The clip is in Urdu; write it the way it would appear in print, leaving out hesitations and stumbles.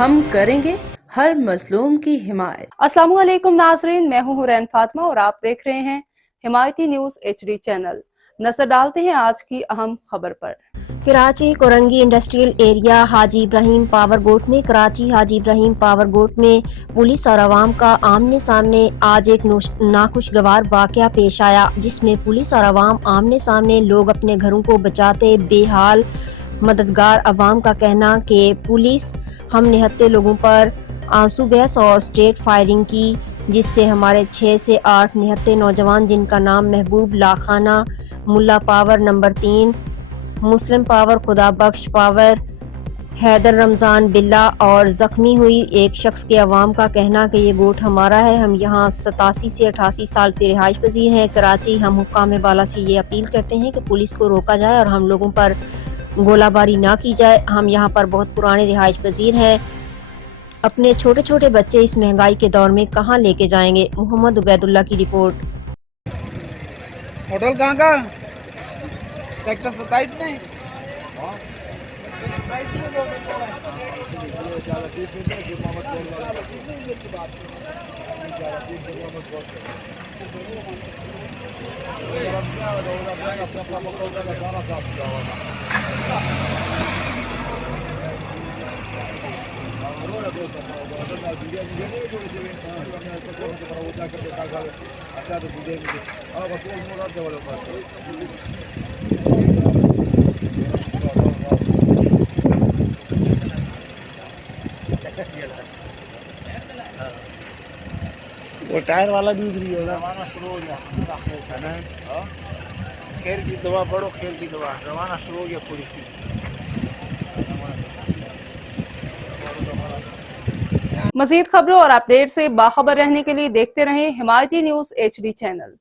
ہم کریں گے ہر مظلوم کی حمایت۔ السلام علیکم ناظرین، میں ہوں حورین فاطمہ اور آپ دیکھ رہے ہیں حمایتی نیوز HD چینل۔ نظر ڈالتے ہیں آج کی اہم خبر پر۔ کراچی کورنگی انڈسٹریل ایریا حاجی ابراہیم پاور بوٹ میں کراچی حاجی ابراہیم پاور بوٹ میں پولیس اور عوام کا آمنے سامنے آج ایک ناخوشگوار واقعہ پیش آیا، جس میں پولیس اور عوام آمنے سامنے، لوگ اپنے گھروں کو بچاتے بے حال مددگار عوام کا کہنا کہ پولیس ہم نہتے لوگوں پر آنسو گیس اور اسٹریٹ فائرنگ کی، جس سے ہمارے 6 سے 8 نہتے نوجوان جن کا نام محبوب لاخانہ، ملا پاور نمبر 3، مسلم پاور، خدا بخش پاور، حیدر رمضان بلہ اور زخمی ہوئی ایک شخص کے عوام کا کہنا کہ یہ بوٹ ہمارا ہے، ہم یہاں 87 سے 88 سال سے رہائش پذیر ہیں۔ کراچی ہم حکام بالا سے یہ اپیل کرتے ہیں کہ پولیس کو روکا جائے اور ہم لوگوں پر گولہ باری نہ کی جائے، ہم یہاں پر بہت پرانے رہائش پذیر ہیں، اپنے چھوٹے چھوٹے بچے اس مہنگائی کے دور میں کہاں لے کے جائیں گے۔ محمد عبید اللہ کی رپورٹ۔ ہوٹل کہاں کا؟ سیکٹر 27 میں۔ وہ ٹائر والا بھی ادھر ہی ہوگا۔ روانہ شروع ہو گیا، خیر کی دعا پڑھو، خیر کی دعا۔ روانہ شروع ہو گیا پولیس کی۔ مزید خبروں اور اپڈیٹ سے باخبر رہنے کے لیے دیکھتے رہیں حمایتی نیوز HD چینل۔